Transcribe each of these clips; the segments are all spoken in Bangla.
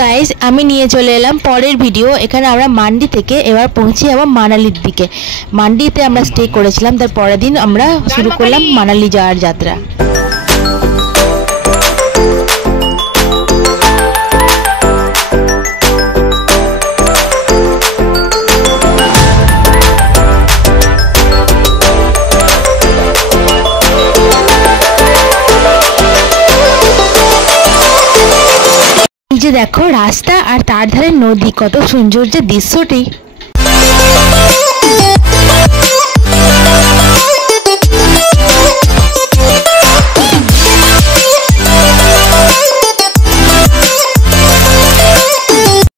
গাইস, আমি নিয়ে চলে এলাম পরের ভিডিও। এখানে আমরা মান্ডি থেকে এবার পৌঁছে যাবো মানালির দিকে। মান্ডিতে আমরা স্টে করেছিলাম, তার পরের দিন আমরা শুরু করলাম মানালি যাওয়ার যাত্রা। যে দেখো রাস্তা আর তার ধারে নদী, কত সুন্দর যে দৃশ্যটি।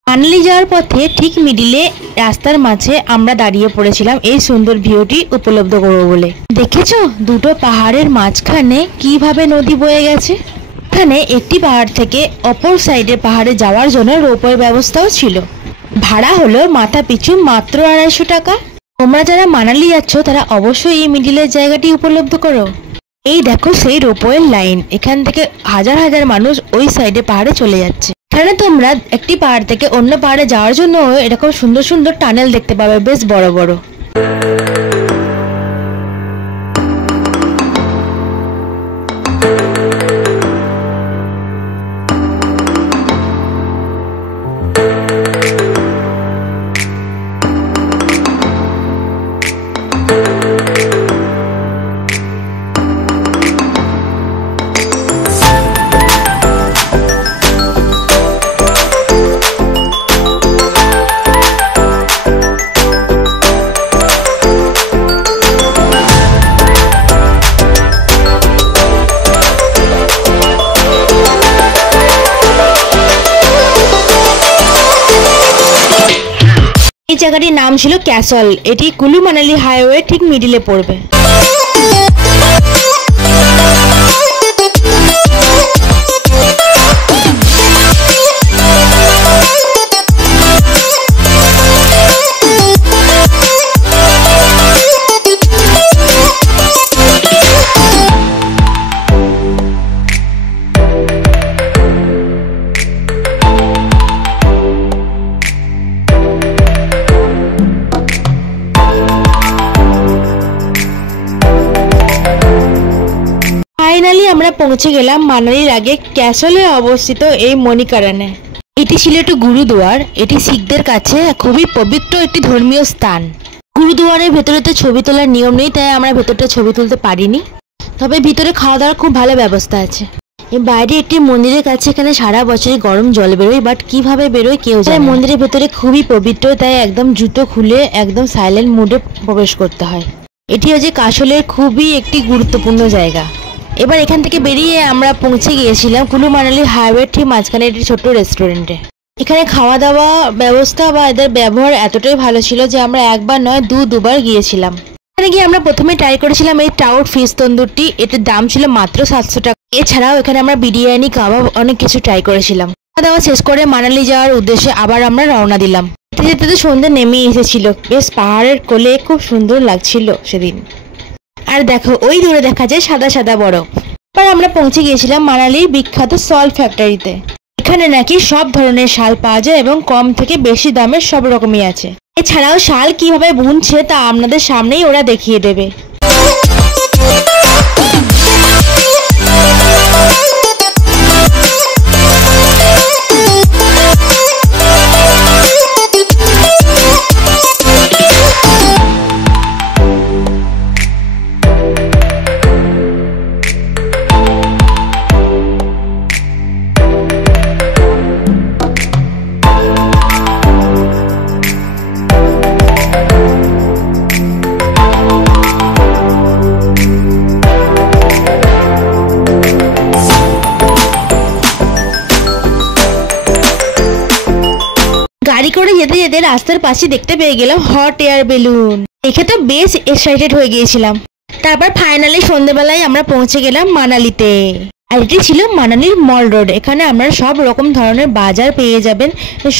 মানালি যাওয়ার পথে ঠিক মিডিলে রাস্তার মাঝে আমরা দাঁড়িয়ে পড়েছিলাম এই সুন্দর ভিউটি উপলব্ধ করবো বলে। দেখেছো দুটো পাহাড়ের মাঝখানে কিভাবে নদী বয়ে গেছে। এখানে একটি পাহাড় থেকে অপর সাইডের পাহাড়ে যাওয়ার জন্য রোপওয়ে ব্যবস্থাও ছিল। ভাড়া হলো মাথা পিছু মাত্র 250 টাকা। তোমরা যারা মানালি যাচ্ছ তারা অবশ্যই এই মিডিলের জায়গাটি উপলব্ধ করো। এই দেখো সেই রোপওয়ের লাইন, এখান থেকে হাজার হাজার মানুষ ওই সাইডে পাহাড়ে চলে যাচ্ছে। এখানে তোমরা একটি পাহাড় থেকে অন্য পাহাড়ে যাওয়ার জন্য এরকম সুন্দর সুন্দর টানেল দেখতে পাবে, বেশ বড় বড়। এই জায়গাটির নাম ছিল ক্যাসল। এটি কুলু মানালি হাইওয়ে ঠিক মিডিলে পড়বে। ফাইনালি আমরা পৌঁছে গেলাম মানালির আগে ক্যাসলে অবস্থিত এই মণিকারণে। এটি ছিল একটি গুরুদুয়ার। এটি শিখদের কাছে খুবই পবিত্র একটি ধর্মীয় স্থান। গুরুদুয়ারের ভেতরে তো ছবি তোলার নিয়ম নেই, তাই আমরা ভেতরটা ছবি তুলতে পারিনি। তবে ভিতরে খাওয়া দাওয়ার খুব ভালো ব্যবস্থা আছে। বাইরে একটি মন্দিরের কাছে এখানে সারা বছরই গরম জল বেরোয়, বাট কিভাবে বেরোয় কেউ জানে। মন্দিরের ভেতরে খুবই পবিত্র, তাই একদম জুতো খুলে একদম সাইলেন্ট মুডে প্রবেশ করতে হয়। এটি হচ্ছে কাসলের খুবই একটি গুরুত্বপূর্ণ জায়গা। এবার এখান থেকে বেরিয়ে আমরা পৌঁছে গিয়েছিলাম কুলু মানালি হাইওয়ে ঠিক মাঝখানে একটি ছোট্ট রেস্টুরেন্টে। এখানে খাওয়া দাওয়া ব্যবস্থা বা এদের ব্যবহার এতটাই ভালো ছিল যে আমরা একবার নয় দুবার গিয়েছিলাম। এখানে গিয়ে আমরা প্রথমে ট্রাই করেছিলাম এই ট্রাউট ফিশ তন্দুরটি। এটার দাম ছিল মাত্র 700 টাকা। এছাড়াও এখানে আমরা বিরিয়ানি, কাবাব অনেক কিছু ট্রাই করেছিলাম। খাওয়া দাওয়া শেষ করে মানালি যাওয়ার উদ্দেশ্যে আবার আমরা রওনা দিলাম। যেতে যেতে তো সন্ধ্যে নেমেই এসেছিল। বেশ পাহাড়ের কোলে খুব সুন্দর লাগছিল সেদিন। আর দেখো ওই দূরে দেখা যায় সাদা সাদা বরফ। এবার আমরা পৌঁছে গিয়েছিলাম মানালির বিখ্যাত সল্ট ফ্যাক্টরিতে। এখানে নাকি সব ধরনের শাল পাওয়া যায় এবং কম থেকে বেশি দামের সব রকমই আছে। এছাড়াও শাল কিভাবে বুনছে তা আপনাদের সামনেই ওরা দেখিয়ে দেবে। গাড়ি করে যেতে যেতে রাস্তার পাশে দেখতে পেয়ে গেলাম হট এয়ার বেলুন। দেখে তো বেশ এক্সাইটেড হয়ে গিয়েছিলাম। তারপর ফাইনালি সন্ধ্যেবেলায় আমরা পৌঁছে গেলাম মানালিতে। আর এটি ছিল মানালির মল রোড। এখানে আপনারা সব রকম ধরনের বাজার পেয়ে যাবেন,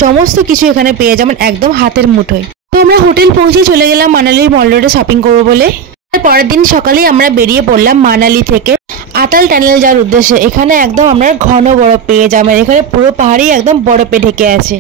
সমস্ত কিছু এখানে পেয়ে যাবেন একদম হাতের মুঠোয়। তো আমরা হোটেল পৌঁছে চলে গেলাম মানালির মল রোডে শপিং করবো বলে। পরের দিন সকালেই আমরা বেরিয়ে পড়লাম মানালি থেকে আতাল টানেল যাওয়ার উদ্দেশ্যে। এখানে একদম আমরা ঘন বরফ পেয়ে যাবেন, এখানে পুরো পাহাড়ই একদম বরফে ঢেকে আছে।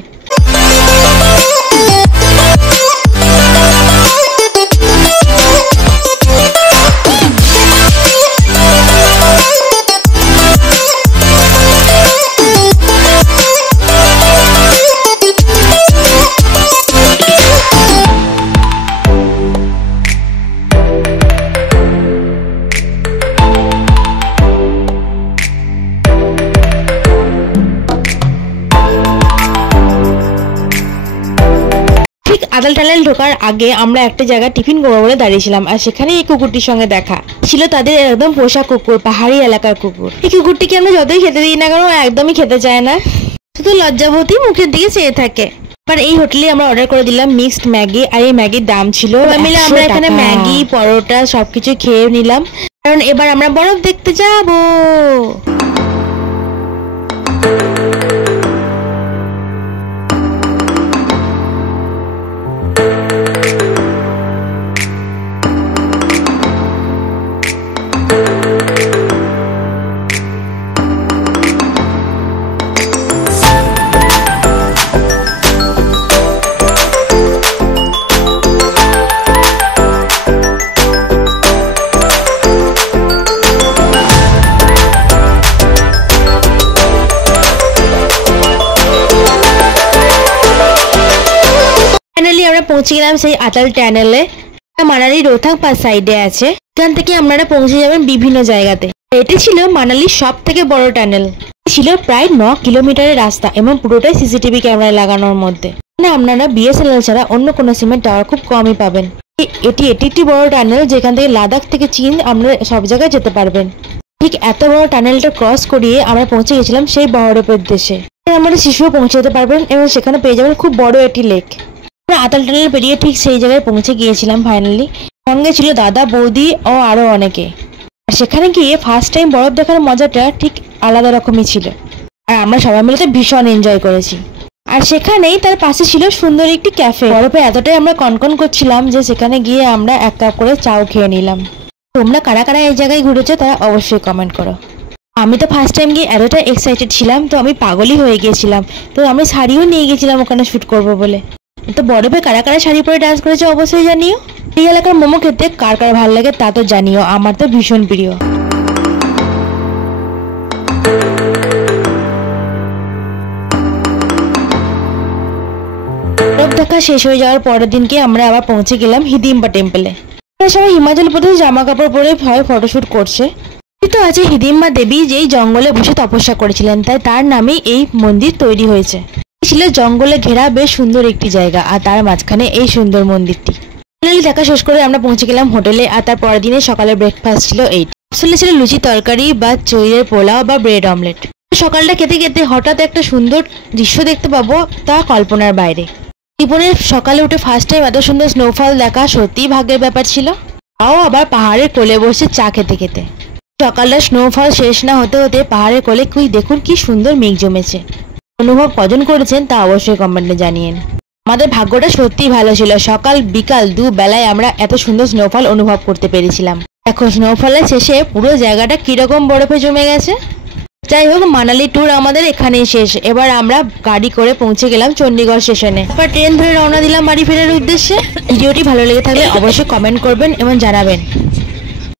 আতাল টানেল ঢোকার আগে আমরা একটা জায়গায় টিফিন করবো বলে দাঁড়িয়েছিলাম, আর সেখানে এই কুকুরটির সঙ্গে দেখা ছিল তাদের একদম পোষা কুকুর, পাহাড়ি এলাকার কুকুর। এই কুকুরটিকে আমরা যতই খেতে দিই না কেন একদমই খেতে চায় না, শুধু লজ্জাবতী মুখের দিকে চেয়ে থাকে। আর এই হোটেলে আমরা অর্ডার করে দিলাম মিক্সড ম্যাগি, আর এই ম্যাগির দাম ছিল মিলে আমরা এখানে ম্যাগি পরোটা সবকিছু খেয়ে নিলাম, কারণ এবার আমরা বরফ দেখতে যাবো। আমরা পৌঁছে গেলাম সেই আতাল টানেলে, মানালি রোহতাং পাস সাইডে আছে। এখান থেকে আপনারা পৌঁছে যাবেন বিভিন্ন জায়গাতে। এটি ছিল মানালির সব থেকে বড় টানেল, ছিল প্রায় 9 কিলোমিটারের রাস্তা এবং পুরোটাই সিসিটিভি ক্যামেরায় লাগানোর মধ্যে। আপনারা বিএসএনএল ছাড়া অন্য কোনো সিমের টাওয়ার খুব কমই পাবেন। এটি একটি বড় টানেল যেখান থেকে লাদাখ থেকে চীন আপনারা সব জায়গায় যেতে পারবেন। ঠিক এত বড় টানেলটা ক্রস করিয়ে আমরা পৌঁছে গেছিলাম সেই বরফের দেশে। আমরা শিশুও পৌঁছে যেতে পারবেন এবং সেখানে পেয়ে যাবেন খুব বড় একটি লেক। আতাল টানেল পেরিয়ে ঠিক সেই জায়গায় পৌঁছে গিয়েছিলাম ফাইনালি। সঙ্গে ছিল দাদা, বৌদি ও আরো অনেকে। আর সেখানে গিয়ে ফার্স্ট টাইম বরফ দেখার মজাটা ঠিক আলাদা রকমই ছিল, আর আমরা সবাই মিলে তো ভীষণ এনজয় করেছি। আর সেখানেই তার পাশে ছিল সুন্দর একটি ক্যাফে। বরফে এতটাই আমরা কনকন করছিলাম যে সেখানে গিয়ে আমরা এক কাপ করে চাও খেয়ে নিলাম। তোমরা কারা কারা এই জায়গায় ঘুরেছো তারা অবশ্যই কমেন্ট করো। আমি তো ফার্স্ট টাইম গিয়ে এতটা এক্সাইটেড ছিলাম, তো আমি পাগলই হয়ে গিয়েছিলাম। তো আমি শাড়িও নিয়ে গেছিলাম ওখানে শ্যুট করবো বলে। তো বরফে কারা কারা শাড়ি পরে ডান্স করেছে অবশ্যই জানিও। এই এলাকার মোমো খেতে কার কার ভালো লাগে তা তো জানিও, আমার তো ভীষণ প্রিয়। বরফ দেখা শেষ হয়ে যাওয়ার পরের দিনকে আমরা আবার পৌঁছে গেলাম হিডিম্বা টেম্পলে। সবাই হিমাচল প্রদেশ জামা কাপড় পরে ভয় ফটোশুট করছে। তো আছে হিডিম্বা দেবী যেই জঙ্গলে বসে তপস্যা করেছিলেন, তাই তার নামেই এই মন্দির তৈরি হয়েছে। ছিল জঙ্গলে ঘেরা বেশ সুন্দর একটি জায়গা, আর তার মাঝখানে এই সুন্দর মন্দিরটি। দেখা শেষ করে আমরা পৌঁছে গেলাম হোটেলে, আর তার পরের দিনে সকালের ব্রেকফাস্ট ছিল এইটি। আসলে ছিল লুচি তরকারি বা চৈরের পোলাও বা ব্রেড অমলেট। সকালটা খেতে খেতে হঠাৎ একটা সুন্দর দৃশ্য দেখতে পাবো তা কল্পনার বাইরে। জীবনের সকালে উঠে ফার্স্ট টাইম এত সুন্দর স্নোফল দেখা সত্যিই ভাগ্যের ব্যাপার ছিল, তাও আবার পাহাড়ের কোলে বসে চা খেতে খেতে। সকালটা স্নোফল শেষ না হতে হতে পাহাড়ের কোলে দেখুন কি সুন্দর মেঘ জমেছে। অনুভব কজন করেছেন তা অবশ্যই কমেন্টে জানিয়েন। আমাদের ভাগ্যটা সত্যিই ভালো ছিল, সকাল বিকাল দুবেলায় আমরা এত সুন্দর স্নোফল অনুভব করতে পেরেছিলাম। এখন স্নোফলের শেষে পুরো জায়গাটা কিরকম বরফে জমে গেছে। যাই হোক, মানালি ট্যুর আমাদের এখানেই শেষ। এবার আমরা গাড়ি করে পৌঁছে গেলাম চণ্ডীগড় স্টেশনে। এবার ট্রেন ধরে রওনা দিলাম বাড়ি ফেরার উদ্দেশ্যে। ভিডিওটি ভালো লেগে থাকলে অবশ্যই কমেন্ট করবেন এবং জানাবেন।